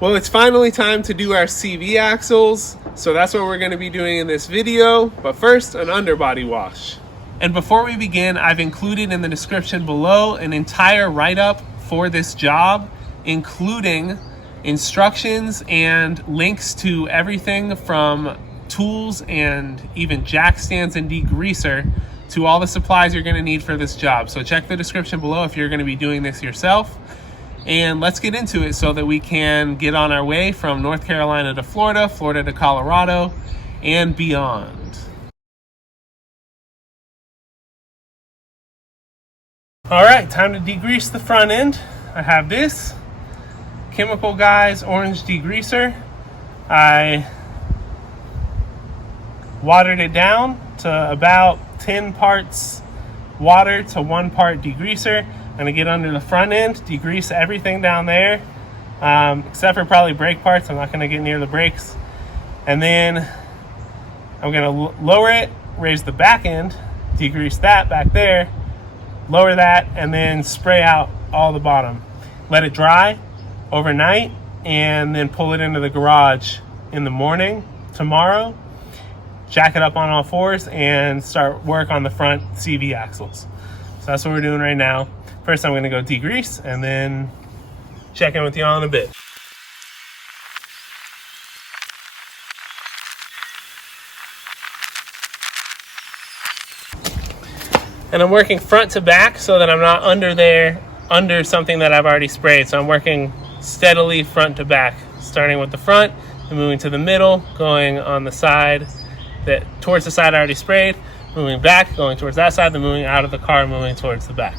Well, it's finally time to do our CV axles, so that's what we're going to be doing in this video, but first, an underbody wash. And before we begin, I've included in the description below an entire write-up for this job, including instructions and links to everything from tools and even jack stands and degreaser to all the supplies you're going to need for this job. So check the description below if you're going to be doing this yourself. And let's get into it so that we can get on our way from North Carolina to Florida, Florida to Colorado, and beyond. All right, time to degrease the front end. I have this Chemical Guys orange degreaser. I watered it down to about 10 parts water to 1 part degreaser. I'm gonna get under the front end, degrease everything down there, except for probably brake parts. I'm not gonna get near the brakes. And then I'm gonna lower it, raise the back end, degrease that back there, lower that, and then spray out all the bottom. Let it dry overnight, and then pull it into the garage in the morning tomorrow, jack it up on all fours, and start work on the front CV axles. So that's what we're doing right now. First, I'm gonna go degrease and then check in with y'all in a bit. And I'm working front to back so that I'm not under something that I've already sprayed. So I'm working steadily front to back, starting with the front and moving to the middle, going on the side towards the side I already sprayed, moving back, going towards that side, then moving out of the car, moving towards the back.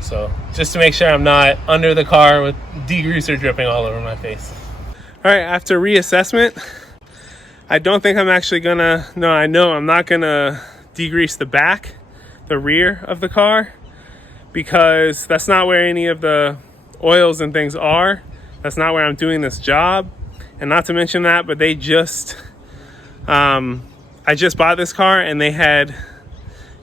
So just to make sure I'm not under the car with degreaser dripping all over my face. All right, after reassessment, I don't think I'm actually gonna, no, I know I'm not gonna degrease the back, the rear of the car, because that's not where any of the oils and things are. That's not where I'm doing this job. And not to mention that, but they just, I just bought this car and they had,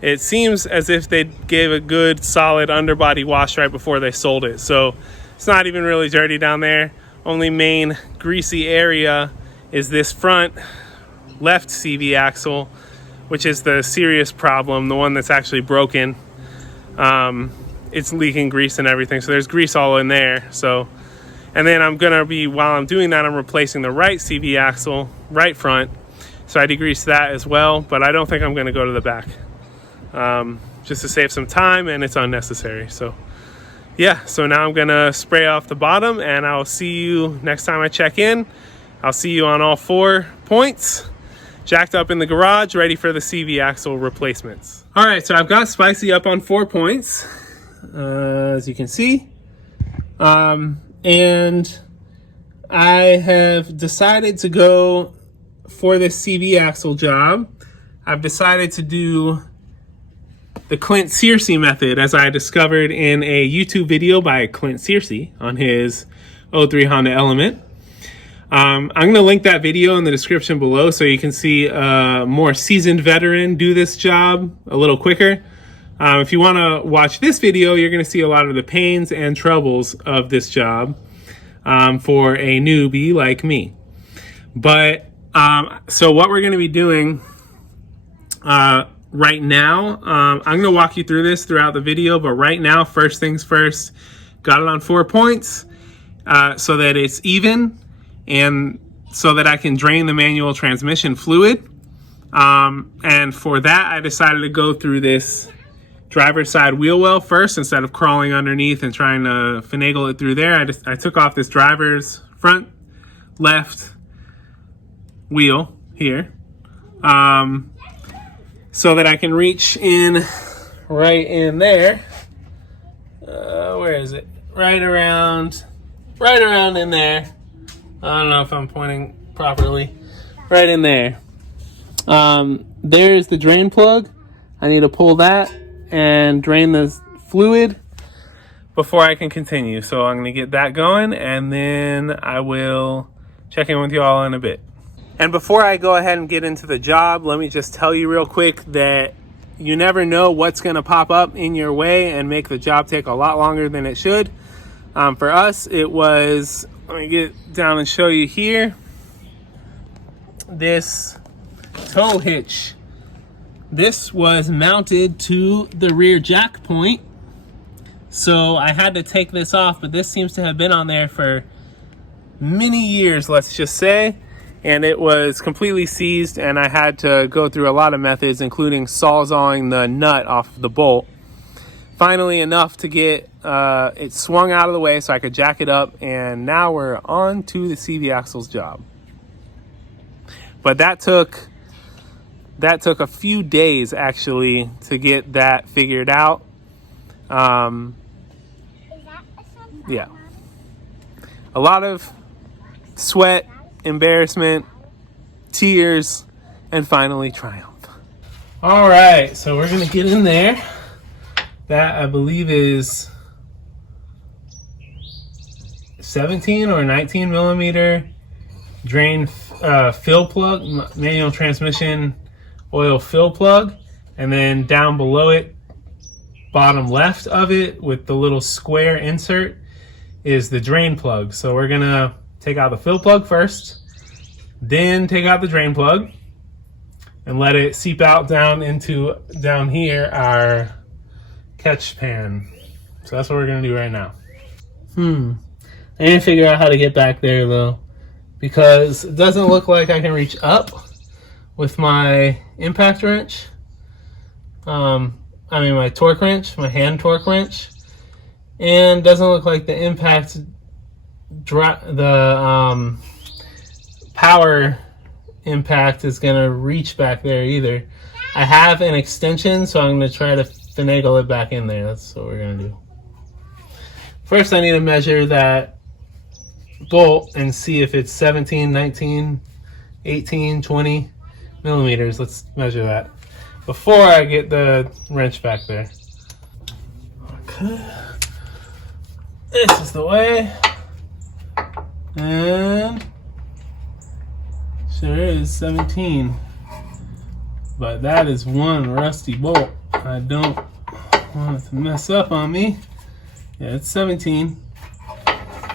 it seems as if they gave a good solid underbody wash right before they sold it. So it's not even really dirty down there. Only main greasy area is this front left CV axle, which is the serious problem, the one that's actually broken. It's leaking grease and everything. So there's grease all in there. So, and then I'm gonna be, while I'm doing that, I'm replacing the right CV axle, right front. So I degrease that as well, but I don't think I'm gonna go to the back. Just to save some time, and it's unnecessary. So yeah, so now I'm gonna spray off the bottom, and I'll see you next time I check in. I'll see you on all 4 points, jacked up in the garage, ready for the CV axle replacements. All right, so I've got Spicy up on 4 points, as you can see. And I have decided to go for this CV axle job. I've decided to do the Clint Searcy method, as I discovered in a YouTube video by Clint Searcy on his 03 Honda Element. I'm going to link that video in the description below so you can see a more seasoned veteran do this job a little quicker. If you want to watch this video, you're going to see a lot of the pains and troubles of this job for a newbie like me. But so what we're going to be doing right now, I'm going to walk you through this throughout the video, but right now, first things first, got it on 4 points so that it's even and so that I can drain the manual transmission fluid. And for that, I decided to go through this driver's side wheel well first instead of crawling underneath and trying to finagle it through there. I took off this driver's front left wheel here. So that I can reach in right in there. Where is it? Right around in there. I don't know if I'm pointing properly. Right in there. There's the drain plug. I need to pull that and drain the fluid before I can continue. So I'm going to get that going, and then I will check in with you all in a bit. And before I go ahead and get into the job, let me just tell you real quick that you never know what's going to pop up in your way and make the job take a lot longer than it should. For us, it was let me get down and show you here. This tow hitch. This was mounted to the rear jack point. So I had to take this off, but this seems to have been on there for many years, let's just say. And it was completely seized, and I had to go through a lot of methods, including sawzawing the nut off the bolt. Finally enough to get it swung out of the way so I could jack it up, and now we're on to the CV axle's job. But that took a few days actually to get that figured out. Yeah, a lot of sweat, embarrassment, tears, and finally triumph. All right, so we're gonna get in there. That I believe is 17 or 19 millimeter drain fill plug, manual transmission oil fill plug, and then down below it, bottom left of it with the little square insert, is the drain plug. So we're gonna take out the fill plug first, then take out the drain plug and let it seep out down here our catch pan. So that's what we're gonna do right now. I need to figure out how to get back there though, because it doesn't look like I can reach up with my impact wrench. My torque wrench, my hand torque wrench, and doesn't look like the impact, power impact is gonna reach back there either. I have an extension, so I'm gonna try to finagle it back in there. That's what we're gonna do. First, I need to measure that bolt and see if it's 17, 19, 18, 20 millimeters. Let's measure that before I get the wrench back there. Okay. This is the way. And sure is 17. But that is one rusty bolt. I don't want it to mess up on me. Yeah, it's 17.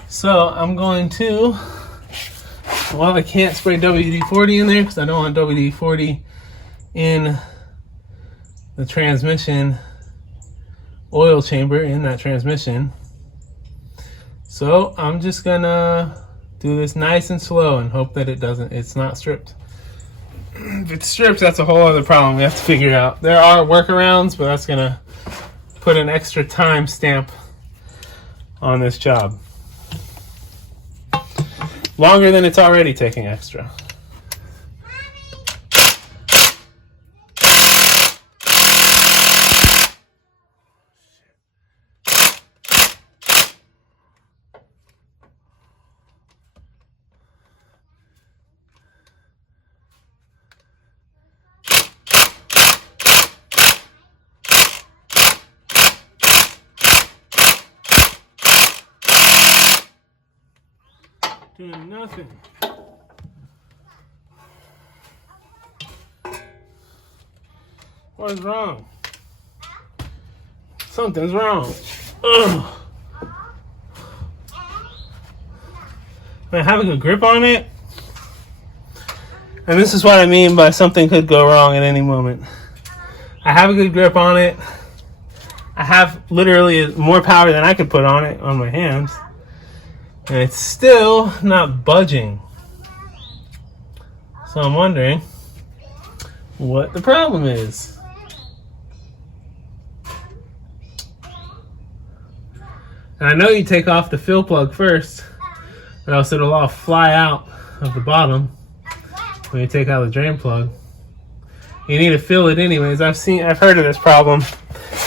So I'm going to, well, I can't spray WD-40 in there because I don't want WD-40 in the transmission oil chamber in that transmission. So I'm just gonna do this nice and slow and hope that it's not stripped. If it's stripped, that's a whole other problem we have to figure out. There are workarounds, but that's gonna put an extra time stamp on this job. Longer than it's already taking extra. Doing nothing. What is wrong? Something's wrong. Ugh. I have a good grip on it. And this is what I mean by something could go wrong at any moment. I have a good grip on it. I have literally more power than I could put on it on my hands. And it's still not budging. So I'm wondering what the problem is. And I know you take off the fill plug first, or else it'll all fly out of the bottom when you take out the drain plug. You need to fill it anyways. I've heard of this problem.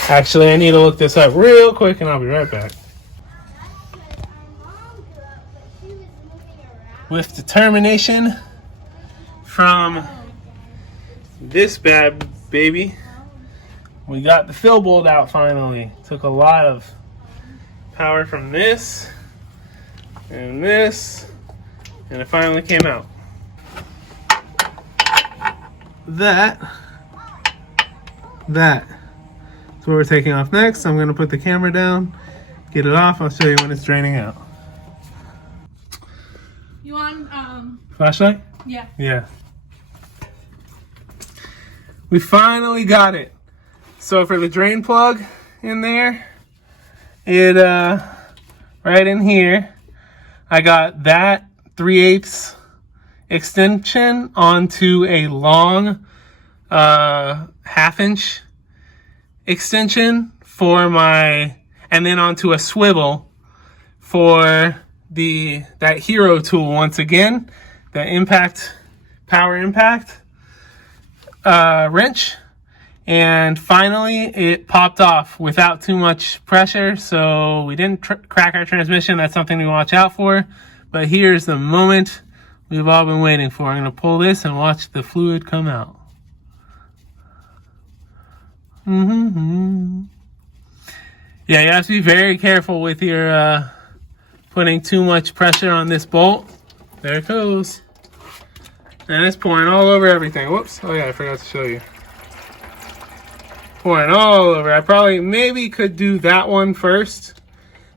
Actually, I need to look this up real quick and I'll be right back. With determination from this bad baby, we got the fill bolt out finally. Took a lot of power from this, and it finally came out. That's what we're taking off next. I'm going to put the camera down, get it off. I'll show you when it's draining out. You want flashlight? Yeah. Yeah. We finally got it. So for the drain plug in there, it right in here, I got that 3/8 extension onto a long 1/2" extension for my, and then onto a swivel for that hero tool once again, the power impact wrench. And finally it popped off without too much pressure, so we didn't crack our transmission. That's something to watch out for. But here's the moment we've all been waiting for. I'm going to pull this and watch the fluid come out. Yeah, you have to be very careful with your putting too much pressure on this bolt. There it goes. And it's pouring all over everything. Whoops. Oh yeah, I forgot to show you. Pouring all over. I probably maybe could do that one first.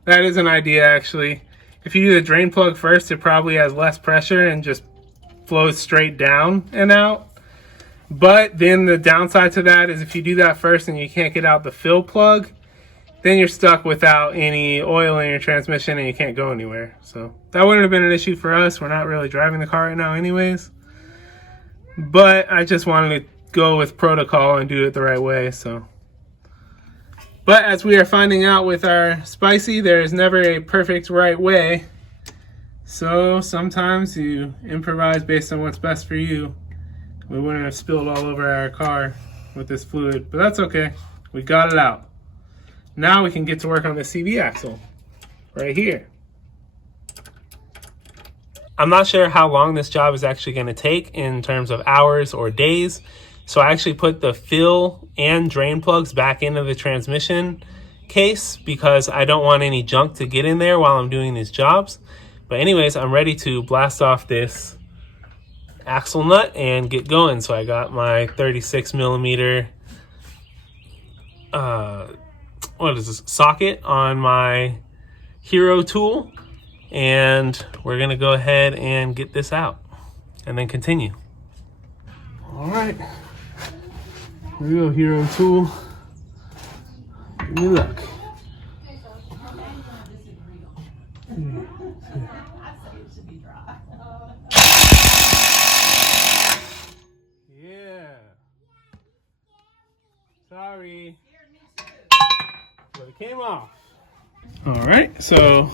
That is an idea, actually. If you do the drain plug first, it probably has less pressure and just flows straight down and out. But then the downside to that is if you do that first and you can't get out the fill plug, then you're stuck without any oil in your transmission and you can't go anywhere. So that wouldn't have been an issue for us. We're not really driving the car right now anyways. But I just wanted to go with protocol and do it the right way. So, but as we are finding out with our spicy, there is never a perfect right way. So sometimes you improvise based on what's best for you. We wouldn't have spilled all over our car with this fluid, but that's okay. We got it out. Now we can get to work on the CV axle right here. I'm not sure how long this job is actually going to take in terms of hours or days. So I actually put the fill and drain plugs back into the transmission case because I don't want any junk to get in there while I'm doing these jobs. But anyways, I'm ready to blast off this axle nut and get going. So I got my 36 millimeter socket on my hero tool, and we're gonna go ahead and get this out and then continue. All right, here we go, hero tool. Give me luck. Yeah. Sorry. But it came off. All right, so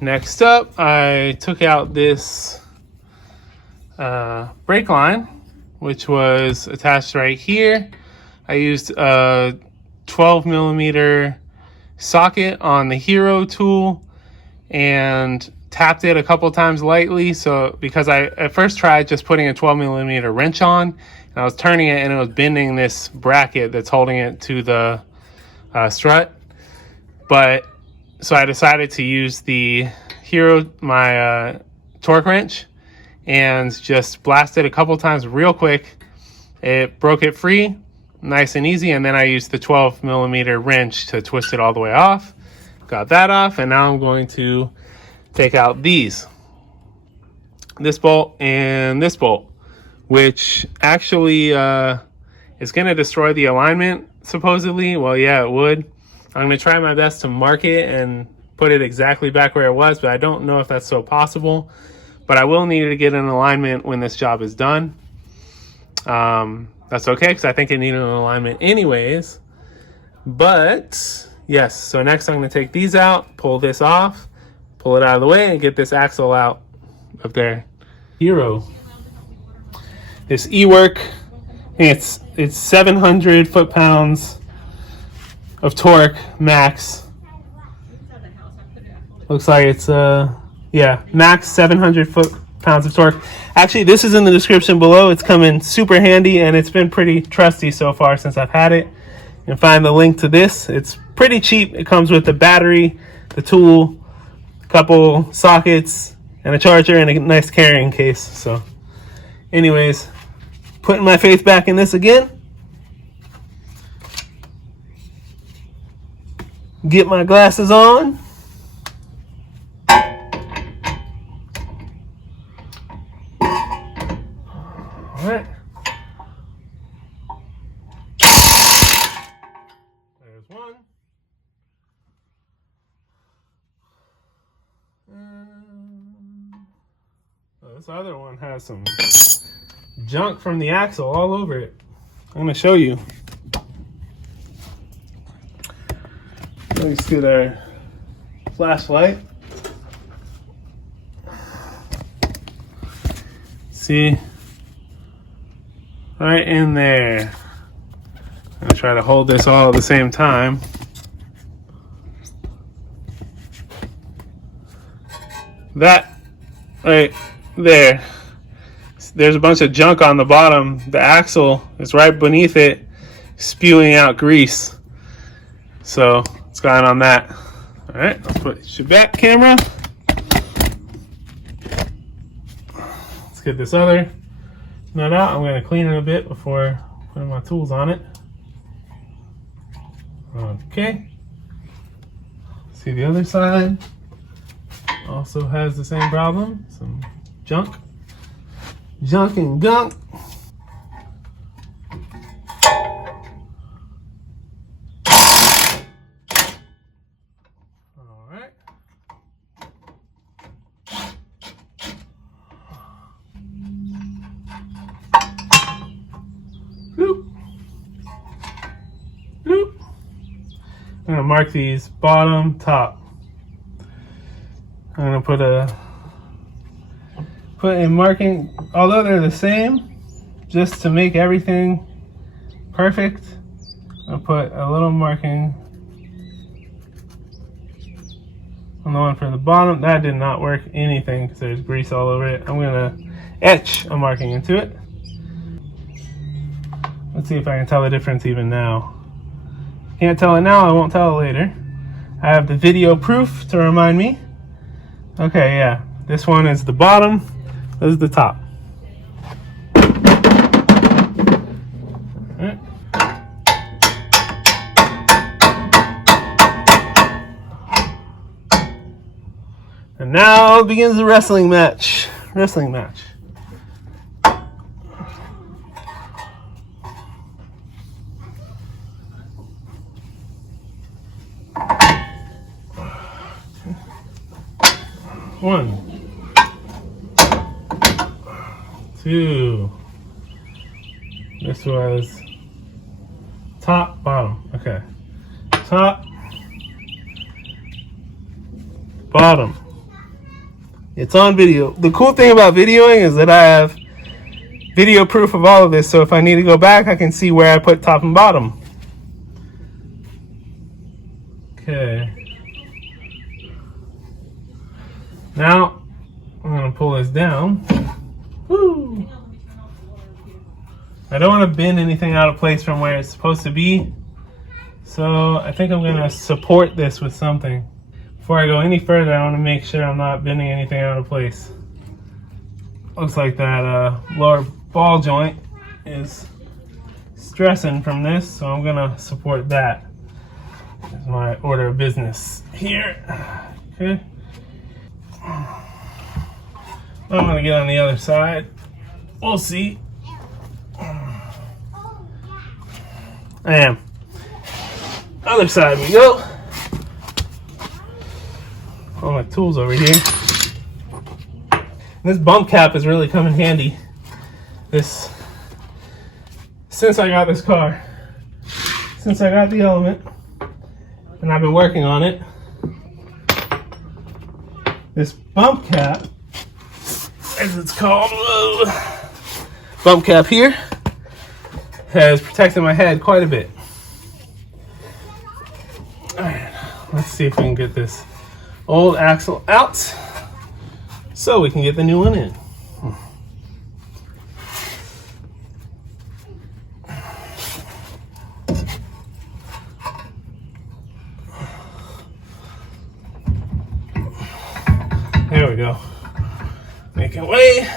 next up, I took out this brake line, which was attached right here. I used a 12 millimeter socket on the hero tool and tapped it a couple times lightly. So because I at first tried just putting a 12 millimeter wrench on, and I was turning it and it was bending this bracket that's holding it to the strut. But so I decided to use the my torque wrench and just blast it a couple times real quick. It broke it free, nice and easy, and then I used the 12 millimeter wrench to twist it all the way off. Got that off, and now I'm going to take out this bolt and this bolt, which actually is going to destroy the alignment, supposedly. Well, yeah, it would. I'm going to try my best to mark it and put it exactly back where it was, but I don't know if that's so possible. But I will need to get an alignment when this job is done. That's okay, because I think it needed an alignment anyways. But yes, so next I'm going to take these out, pull this off, pull it out of the way, and get this axle out of there. Hero. This E-Work, it's 700 foot-pounds of torque max. Looks like it's yeah, max 700 foot-pounds of torque. Actually, this is in the description below. It's coming super handy, and it's been pretty trusty so far since I've had it. You can find the link to this. It's pretty cheap. It comes with the battery, the tool, a couple sockets, and a charger, and a nice carrying case. So anyways, putting my faith back in this again. Get my glasses on. right. There's one. Oh, this other one has some junk from the axle all over it. I'm gonna show you. Let's get our flashlight. See? Right in there. I'm gonna try to hold this all at the same time. That right there. There's a bunch of junk on the bottom. The axle is right beneath it, spewing out grease. So it's going on that. All right, let's put your back camera. Let's get this other nut out. I'm going to clean it a bit before putting my tools on it. Okay. See the other side. Also has the same problem. Some junk. Junk and gunk. All right. Bloop. Bloop. I'm gonna mark these bottom, top. I'm gonna put in marking, although they're the same, just to make everything perfect. I'll put a little marking on the one for the bottom. That did not work anything because there's grease all over it. I'm gonna etch a marking into it. Let's see if I can tell the difference even now. Can't tell it now, I won't tell it later. I have the video proof to remind me. Okay, yeah, this one is the bottom, this is the top. All right. And now begins the wrestling match. Wrestling match. One, two. This was top, bottom. Okay. Top, bottom. It's on video. The cool thing about videoing is that I have video proof of all of this, so if I need to go back, I can see where I put top and bottom. Okay. Now, I'm going to pull this down. Woo! I don't want to bend anything out of place from where it's supposed to be, so I think I'm going to support this with something. Before I go any further, I want to make sure I'm not bending anything out of place. Looks like that lower ball joint is stressing from this, so I'm going to support that. That's my order of business here. Okay. I'm going to get on the other side. We'll see. I am. Other side we go. All my tools over here. This bump cap is really come in handy. Since I got this car. Since I got the Element. And I've been working on it. This bump cap, as it's called, bump cap here, has protected my head quite a bit. Alright, let's see if we can get this old axle out so we can get the new one in. There we go. Making way.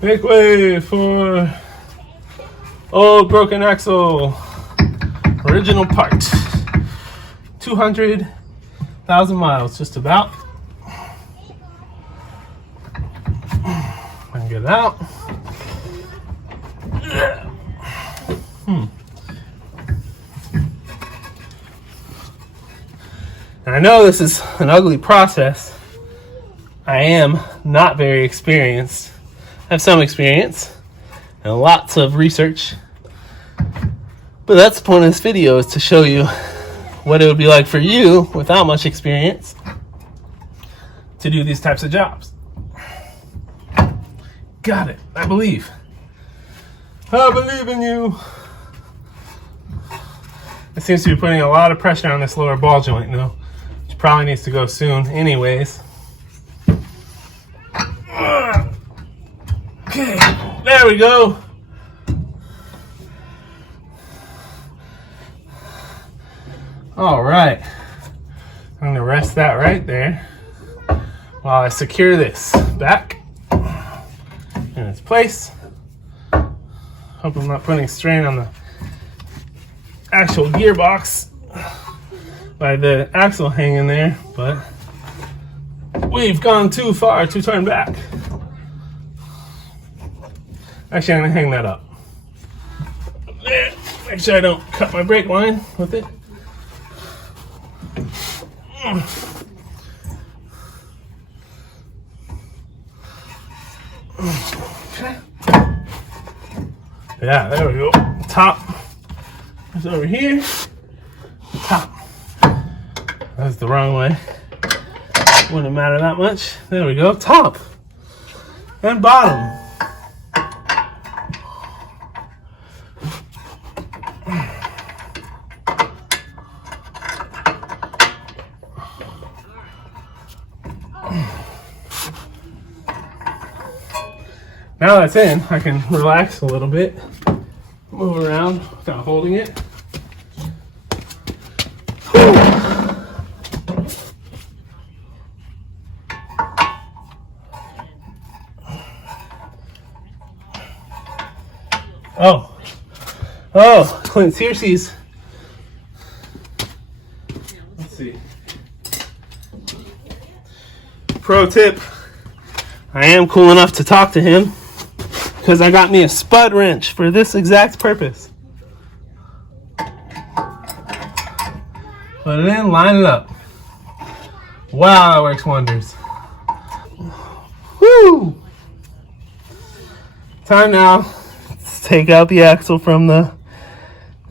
Make way for old broken axle. Original part. 200,000 miles, just about. I can get it out. And I know this is an ugly process. I am not very experienced. I have some experience and lots of research. But that's the point of this video, is to show you what it would be like for you without much experience to do these types of jobs. Got it. I believe. I believe in you. It seems to be putting a lot of pressure on this lower ball joint though, which probably needs to go soon anyways. Okay, there we go. All right, I'm gonna rest that right there while I secure this back in its place. Hope I'm not putting strain on the actual gearbox by the axle hanging there, but we've gone too far to turn back. Actually, I'm gonna hang that up there. Make sure I don't cut my brake line with it. Okay. Yeah, there we go. Top is over here. Top. That's the wrong way. Wouldn't matter that much. There we go. Top and bottom. Now that's in, I can relax a little bit, move around without holding it. Oh, Clint Searcy's. Let's see. Pro tip, I am cool enough to talk to him, because I got me a spud wrench for this exact purpose. Put it in, line it up. Wow, that works wonders. Woo! Time now to take out the axle from the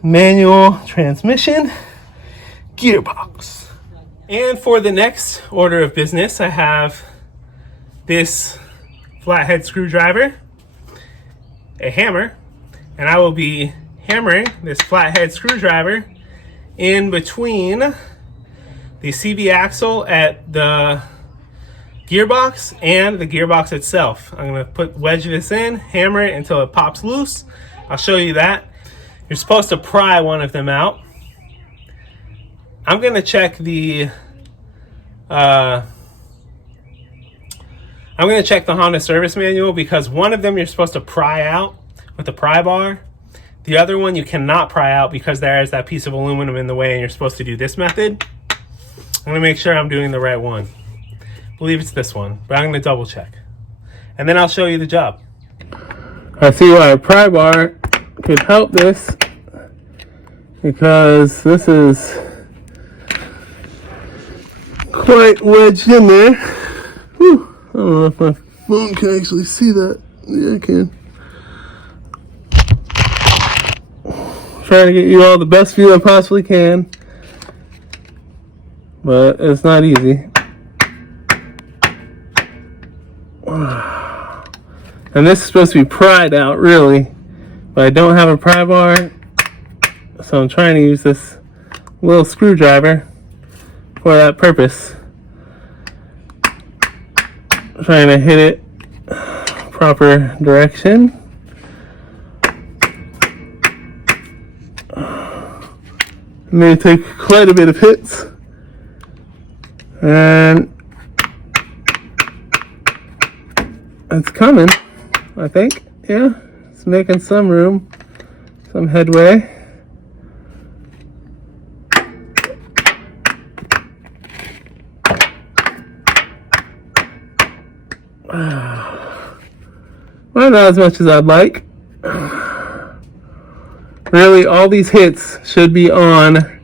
manual transmission gearbox. And for the next order of business, I have this flathead screwdriver, a hammer, and I will be hammering this flathead screwdriver in between the CV axle at the gearbox and the gearbox itself. I'm going to wedge this in, hammer it until it pops loose. I'll show you that. You're supposed to pry one of them out. I'm going to check the Honda service manual, because one of them you're supposed to pry out with the pry bar. The other one you cannot pry out because there is that piece of aluminum in the way, and you're supposed to do this method. I'm going to make sure I'm doing the right one. I believe it's this one, but I'm going to double check. And then I'll show you the job. I see why a pry bar could help this, because this is quite wedged in there. Whew. I don't know if my phone can actually see that. Yeah, I can. Trying to get you all the best view I possibly can, but it's not easy. And this is supposed to be pried out, really, but I don't have a pry bar, so I'm trying to use this little screwdriver for that purpose. Trying to hit it proper direction. I'm going to take quite a bit of hits, and it's coming, I think. Yeah, it's making some room, some headway. Well, not as much as I'd like. Really, all these hits should be on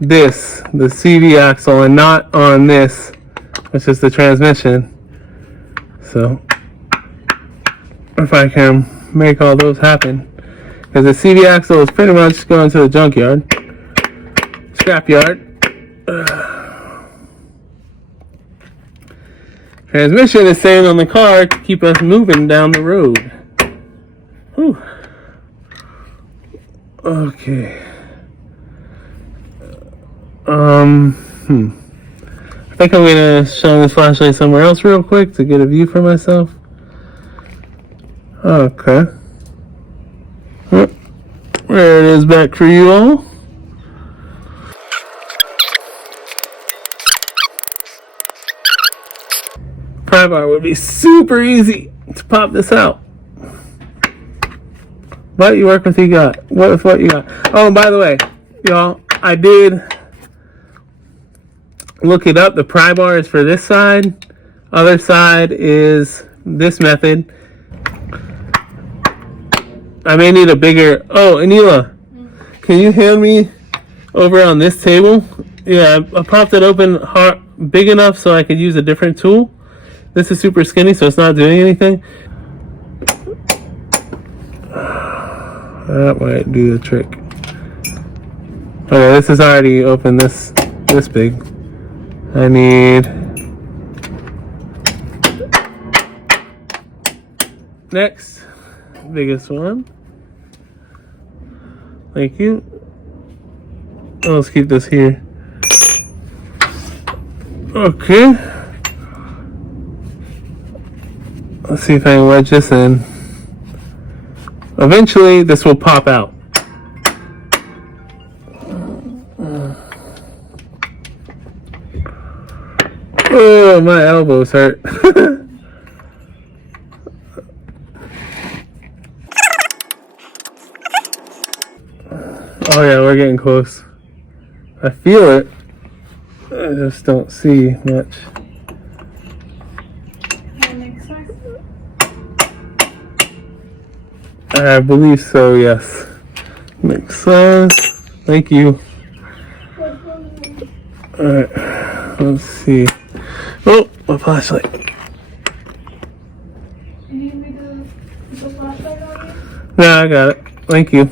this, the CV axle, and not on this, which is the transmission. So, if I can make all those happen. Because the CV axle is pretty much going to the junkyard, scrapyard. Transmission is staying on the car to keep us moving down the road. Whew. Okay. I think I'm gonna shine this flashlight somewhere else real quick to get a view for myself. Okay. There it is back for you all. Pry bar would be super easy to pop this out. But you work with what you got. What with what you got. Oh, by the way, y'all, I did look it up. The pry bar is for this side. Other side is this method. I may need a bigger... Oh, Anila, can you hand me over on this table? Yeah, I popped it open big enough so I could use a different tool. This is super skinny, so it's not doing anything. That might do the trick. Okay, this is already open this big. I need... Next, biggest one. Thank you. Oh, let's keep this here. Okay. Let's see if I can wedge this in. Eventually, this will pop out. Oh, my elbows hurt. Oh yeah, we're getting close. I feel it. I just don't see much. I believe so, yes. Makes sense. Thank you. Alright, let's see. Oh, my flashlight. You need me to put the flashlight on you? No, I got it. Thank you.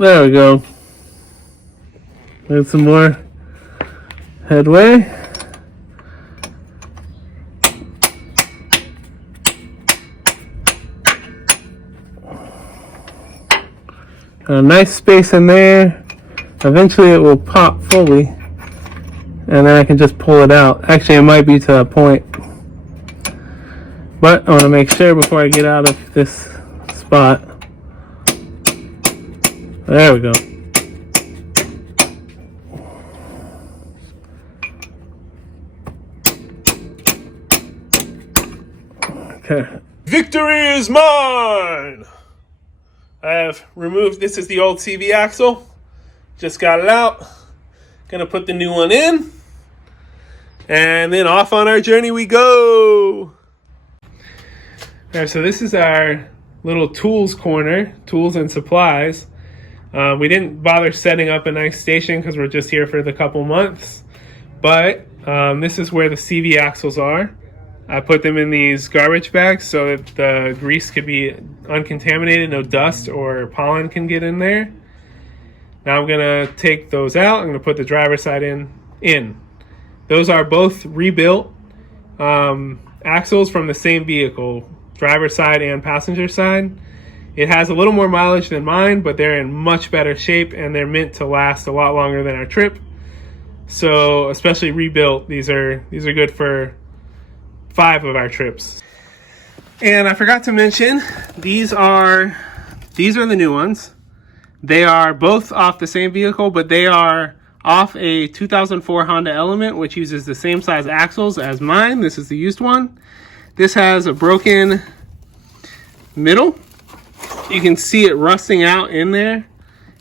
There we go. Get some more headway. A nice space in there. Eventually it will pop fully. And then I can just pull it out. Actually, it might be to that point. But I want to make sure before I get out of this spot. There we go. Okay. Victory is mine! I have removed, this is the old CV axle. Just got it out. Gonna put the new one in. And then off on our journey we go. Alright, so this is our little tools corner, tools and supplies. We didn't bother setting up a nice station because we're just here for the couple months. But this is where the CV axles are. I put them in these garbage bags so that the grease could be uncontaminated, no dust or pollen can get in there. Now I'm gonna take those out. I'm gonna put the driver's side in. Those are both rebuilt axles from the same vehicle, driver's side and passenger side. It has a little more mileage than mine, but they're in much better shape and they're meant to last a lot longer than our trip. So, especially rebuilt, these are good for 5 of our trips. And I forgot to mention, these are the new ones. They are both off the same vehicle, but they are off a 2004 Honda Element, which uses the same size axles as mine. This is the used one. This has a broken middle. You can see it rusting out in there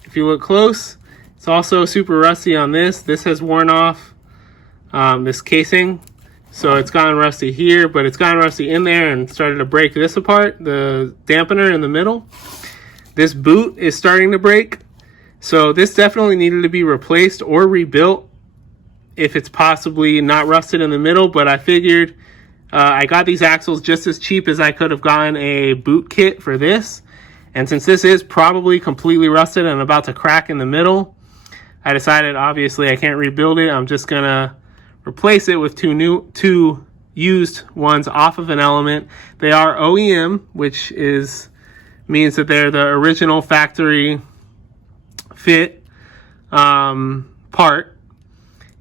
if you look close. It's also super rusty on this. This has worn off this casing, so it's gotten rusty here, but it's gotten rusty in there and started to break this apart, the dampener in the middle. This boot is starting to break, so this definitely needed to be replaced or rebuilt if it's possibly not rusted in the middle. But I figured I got these axles just as cheap as I could have gotten a boot kit for this, and since this is probably completely rusted and about to crack in the middle, I decided obviously I can't rebuild it. I'm just gonna replace it with two used ones off of an Element. They are OEM, which means that they're the original factory fit part.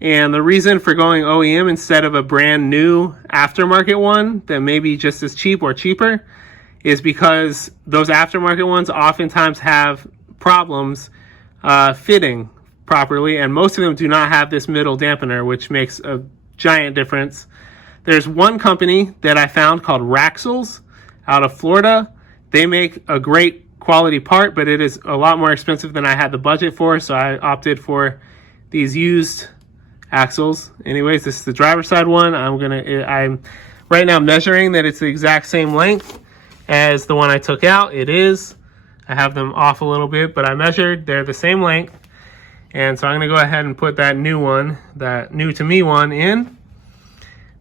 And the reason for going OEM instead of a brand new aftermarket one that may be just as cheap or cheaper is because those aftermarket ones oftentimes have problems fitting properly, and most of them do not have this middle dampener, which makes a giant difference. There's one company that I found called Raxels out of Florida. They make a great quality part, but it is a lot more expensive than I had the budget for, so I opted for these used axles. Anyways, this is the driver's side one. I'm right now measuring that it's the exact same length as the one I took out. It is. I have them off a little bit, but I measured. They're the same length. And so I'm going to go ahead and put that new one, that new to me one, in.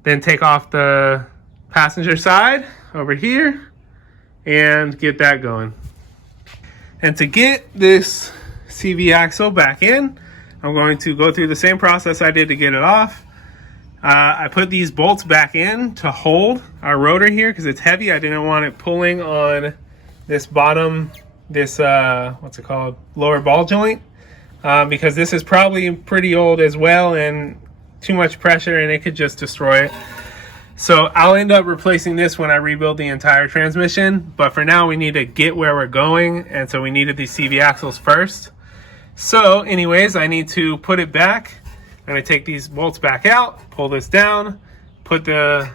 Then take off the passenger side over here and get that going. And to get this CV axle back in, I'm going to go through the same process I did to get it off. I put these bolts back in to hold our rotor here because it's heavy. I didn't want it pulling on this bottom, what's it called, lower ball joint. Because this is probably pretty old as well and too much pressure and it could just destroy it. So I'll end up replacing this when I rebuild the entire transmission, but for now we need to get where we're going, and so we needed these CV axles first. So anyways, I need to put it back. I'm going to take these bolts back out, pull this down, put the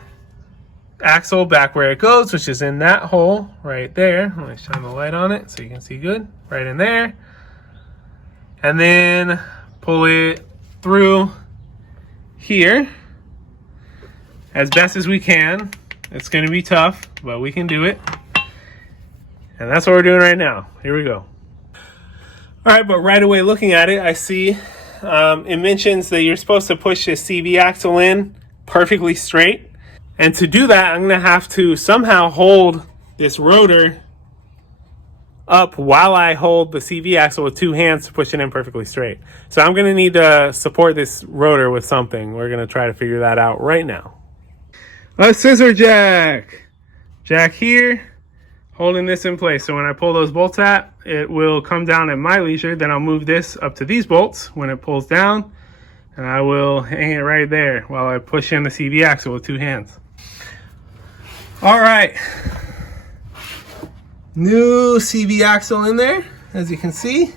axle back where it goes, which is in that hole right there. I'm going to shine the light on it so you can see good, right in there. And then pull it through here as best as we can. It's going to be tough, but we can do it. And that's what we're doing right now. Here we go. All right, but right away looking at it, I see it mentions that you're supposed to push this CV axle in perfectly straight. And to do that, I'm going to have to somehow hold this rotor up while I hold the CV axle with two hands to push it in perfectly straight. So I'm going to need to support this rotor with something. We're going to try to figure that out right now. A scissor jack here, holding this in place. So when I pull those bolts out, it will come down at my leisure. Then I'll move this up to these bolts when it pulls down, and I will hang it right there while I push in the CV axle with two hands. All right. New CV axle in there, as you can see.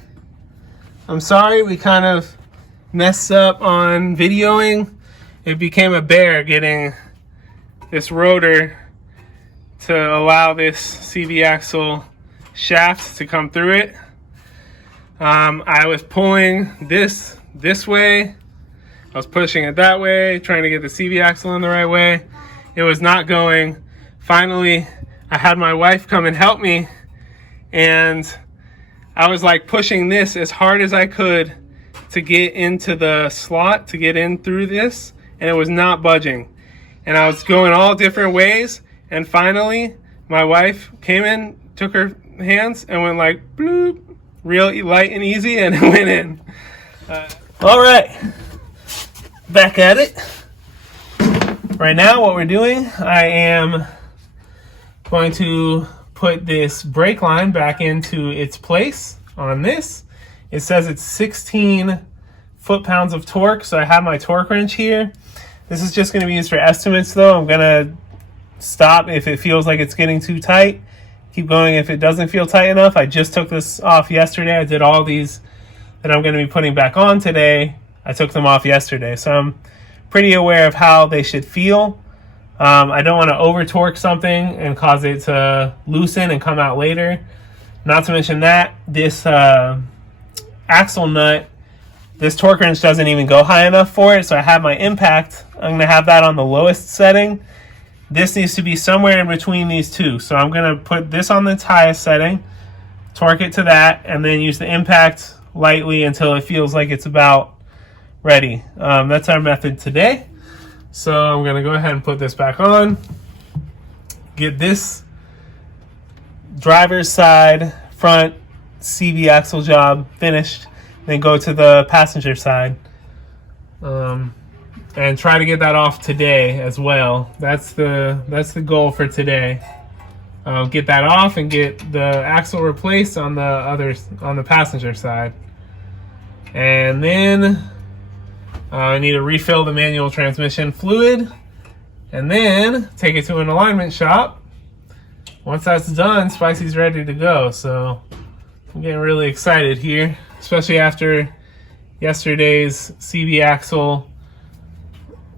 I'm sorry we kind of messed up on videoing. It became a bear getting this rotor to allow this CV axle shaft to come through it. I was pulling this way. I was pushing it that way, trying to get the CV axle in the right way. It was not going. Finally, I had my wife come and help me, and I was like pushing this as hard as I could to get into the slot, to get in through this, and it was not budging. And I was going all different ways, and finally my wife came in, took her hands and went like bloop, real light and easy, and it went in. All right, back at it. Right now what we're doing, I am going to put this brake line back into its place on this. It says it's 16 foot-pounds of torque, so I have my torque wrench here. This is just going to be used for estimates though. I'm going to stop if it feels like it's getting too tight. Keep going if it doesn't feel tight enough. I just took this off yesterday. I did all these that I'm going to be putting back on today. I took them off yesterday, so I'm pretty aware of how they should feel. I don't want to over torque something and cause it to loosen and come out later. Not to mention that this axle nut, this torque wrench doesn't even go high enough for it, so I have my impact. I'm going to have that on the lowest setting. This needs to be somewhere in between these two, so I'm going to put this on the highest setting, torque it to that, and then use the impact lightly until it feels like it's about ready. That's our method today. So I'm going to go ahead and put this back on, get this driver's side front CV axle job finished, then go to the passenger side and try to get that off today as well. That's the goal for today. Get that off and get the axle replaced on the passenger side, and then I need to refill the manual transmission fluid and then take it to an alignment shop. Once that's done, Spicy's ready to go. So I'm getting really excited here, especially after yesterday's CV axle.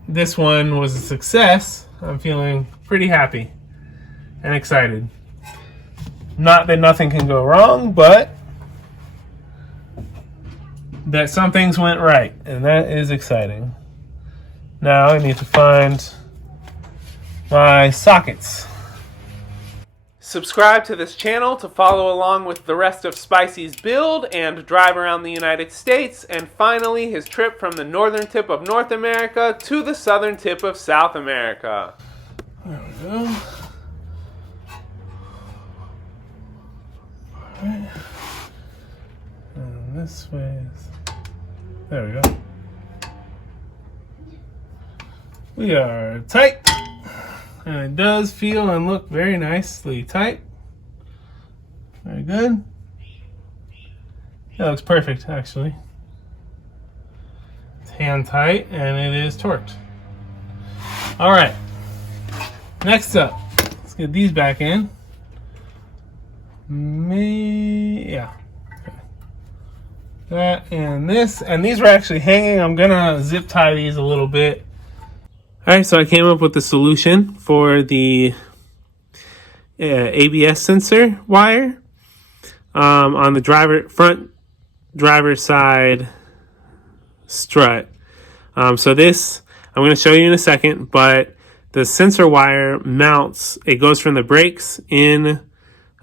This one was a success. I'm feeling pretty happy and excited. Not that nothing can go wrong, but that some things went right, and that is exciting. Now I need to find my sockets. Subscribe to this channel to follow along with the rest of Spicy's build and drive around the United States, and finally his trip from the northern tip of North America to the southern tip of South America. There we go. Alright. And this way is... There we go. We are tight. And it does feel and look very nicely tight. Very good. That looks perfect, actually. It's hand tight and it is torqued. All right. Next up, let's get these back in. Yeah. Okay. That and this, and these were actually hanging. I'm gonna zip tie these a little bit. All right, so I came up with the solution for the ABS sensor wire on the front driver side strut. So this I'm going to show you in a second, but the sensor wire mounts. It goes from the brakes in,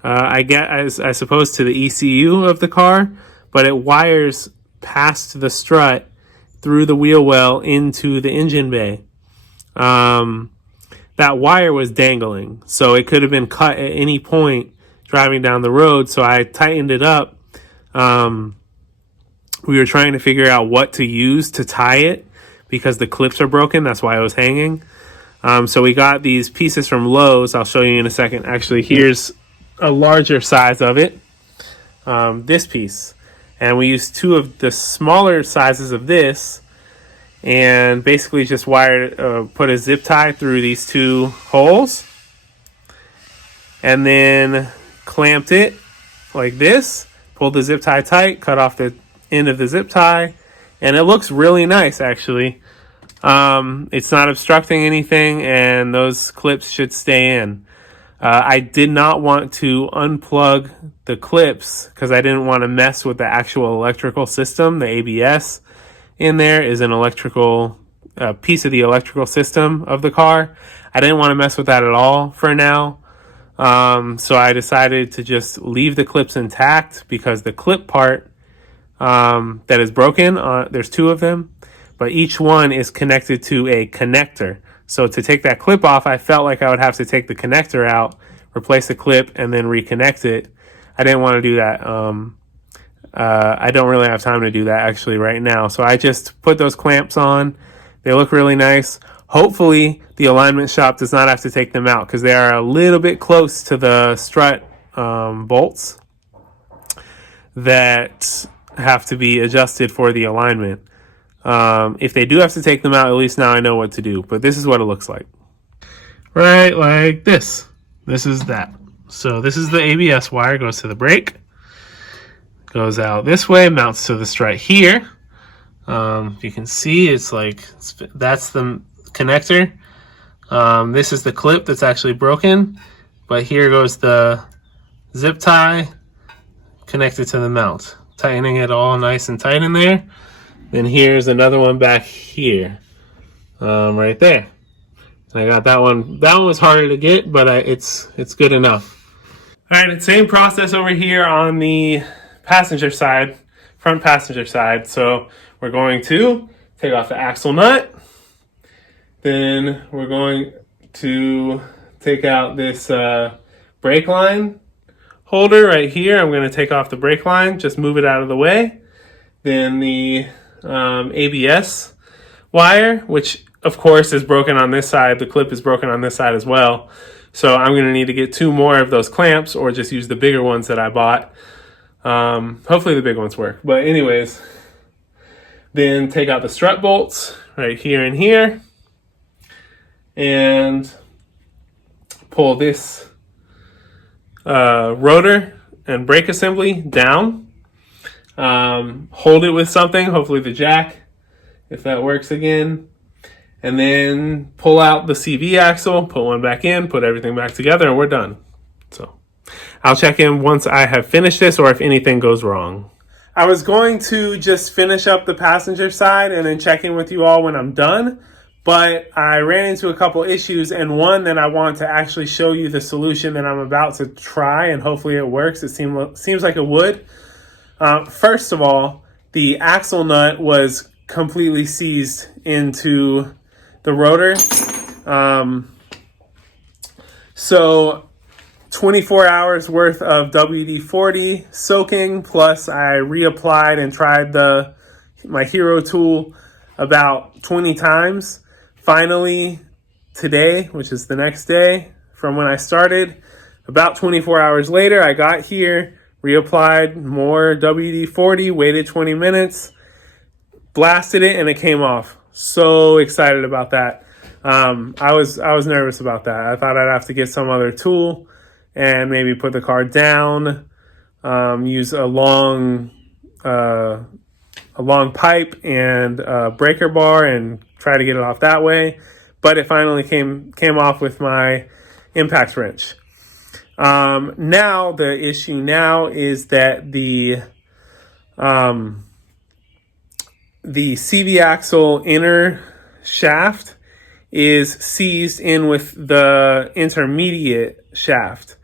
I suppose, to the ECU of the car, but it wires past the strut through the wheel well into the engine bay. That wire was dangling, so it could have been cut at any point driving down the road. So I tightened it up. We were trying to figure out what to use to tie it because the clips are broken. That's why it was hanging. So we got these pieces from Lowe's. I'll show you in a second. Actually, here's a larger size of it. This piece, and we used two of the smaller sizes of this. And basically just put a zip tie through these two holes and then clamped it like this, pulled the zip tie tight, cut off the end of the zip tie, and it looks really nice, actually. It's not obstructing anything, and those clips should stay in. I did not want to unplug the clips because I didn't want to mess with the actual electrical system. The ABS in there is an electrical piece of the electrical system of the car. I didn't want to mess with that at all for now. So I decided to just leave the clips intact because the clip part that is broken, there's two of them, but each one is connected to a connector. So to take that clip off, I felt like I would have to take the connector out, replace the clip, and then reconnect it. I didn't want to do that. I don't really have time to do that actually right now. So I just put those clamps on. They look really nice. Hopefully the alignment shop does not have to take them out because they are a little bit close to the strut bolts that have to be adjusted for the alignment. If they do have to take them out, at least now I know what to do. But this is what it looks like. Right, like this. This is that. So this is the ABS wire, goes to the brake. Goes out this way, mounts to the strut here. You can see it's like, that's the connector. This is the clip that's actually broken, but here goes the zip tie connected to the mount, tightening it all nice and tight in there. Then here's another one back here, right there. And I got that one. That one was harder to get, but it's good enough. All right, same process over here on the passenger side, front passenger side. So we're going to take off the axle nut. Then we're going to take out this brake line holder right here. I'm going to take off the brake line, just move it out of the way. Then the ABS wire, which of course is broken on this side. The clip is broken on this side as well. So I'm going to need to get 2 more of those clamps, or just use the bigger ones that I bought. Hopefully the big ones work. But anyways, then take out the strut bolts right here and here. And pull this rotor and brake assembly down. Hold it with something, hopefully the jack, if that works again. And then pull out the CV axle, put one back in, put everything back together, and we're done. So I'll check in once I have finished this, or if anything goes wrong. I was going to just finish up the passenger side and then check in with you all when I'm done, but I ran into a couple issues, and one that I want to actually show you the solution that I'm about to try, and hopefully it works. It seems like it would. First of all, the axle nut was completely seized into the rotor. So 24 hours worth of WD-40 soaking, plus I reapplied and tried my hero tool about 20 times. Finally, today, which is the next day from when I started, about 24 hours later, I got here, reapplied more WD-40, waited 20 minutes, blasted it, and it came off. So excited about that. I was nervous about that. I thought I'd have to get some other tool and maybe put the car down, use a long pipe and a breaker bar and try to get it off that way. But it finally came off with my impact wrench. Now the issue now is that the CV axle inner shaft is seized in with the intermediate shaft.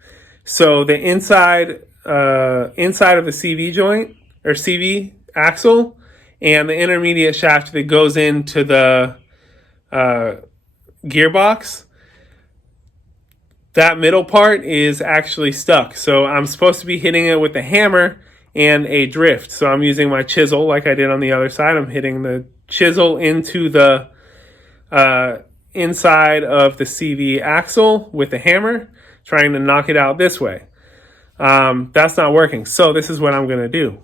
So the inside of the CV joint, or CV axle, and the intermediate shaft that goes into the gearbox, that middle part is actually stuck. So I'm supposed to be hitting it with a hammer and a drift. So I'm using my chisel like I did on the other side. I'm hitting the chisel into the inside of the CV axle with a hammer, trying to knock it out this way. That's not working. So this is what I'm going to do.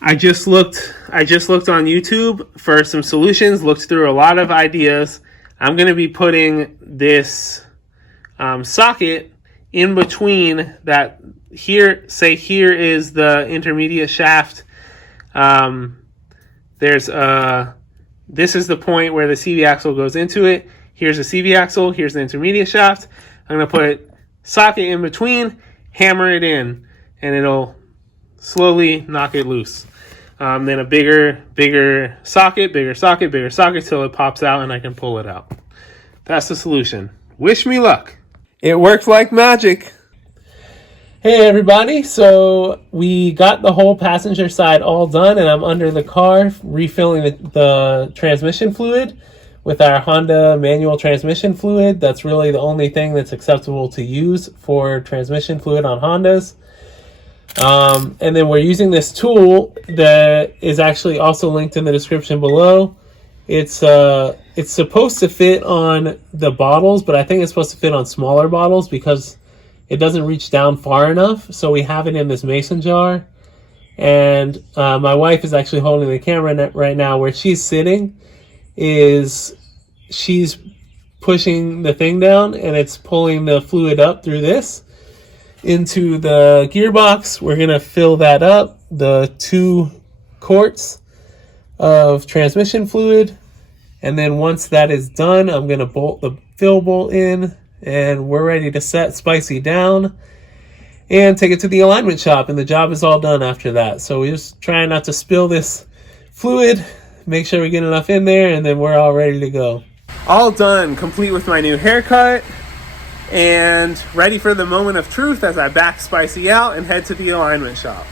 I just looked on YouTube for some solutions, looked through a lot of ideas. I'm going to be putting this socket in between that. Here is the intermediate shaft. This is the point where the CV axle goes into it. Here's the CV axle, here's the intermediate shaft. I'm going to put socket in between, hammer it in, and it'll slowly knock it loose. Then a bigger socket till it pops out and I can pull it out. That's the solution. Wish me luck. It worked like magic. Hey everybody, so we got the whole passenger side all done, and I'm under the car refilling the transmission fluid with our Honda manual transmission fluid. That's really the only thing that's acceptable to use for transmission fluid on Hondas. And then we're using this tool that is actually also linked in the description below. It's supposed to fit on the bottles, but I think it's supposed to fit on smaller bottles because it doesn't reach down far enough. So we have it in this mason jar. And my wife is actually holding the camera right now. Where she's sitting is she's pushing the thing down, and it's pulling the fluid up through this into the gearbox. We're going to fill that up, the 2 quarts. of transmission fluid. And then once that is done, I'm going to bolt the fill bolt in, and we're ready to set Spicy down and take it to the alignment shop, and the job is all done after that. So we're just trying not to spill this fluid, make sure we get enough in there, and then we're all ready to go. All done, complete with my new haircut, and ready for the moment of truth as I back Spicy out and head to the alignment shop.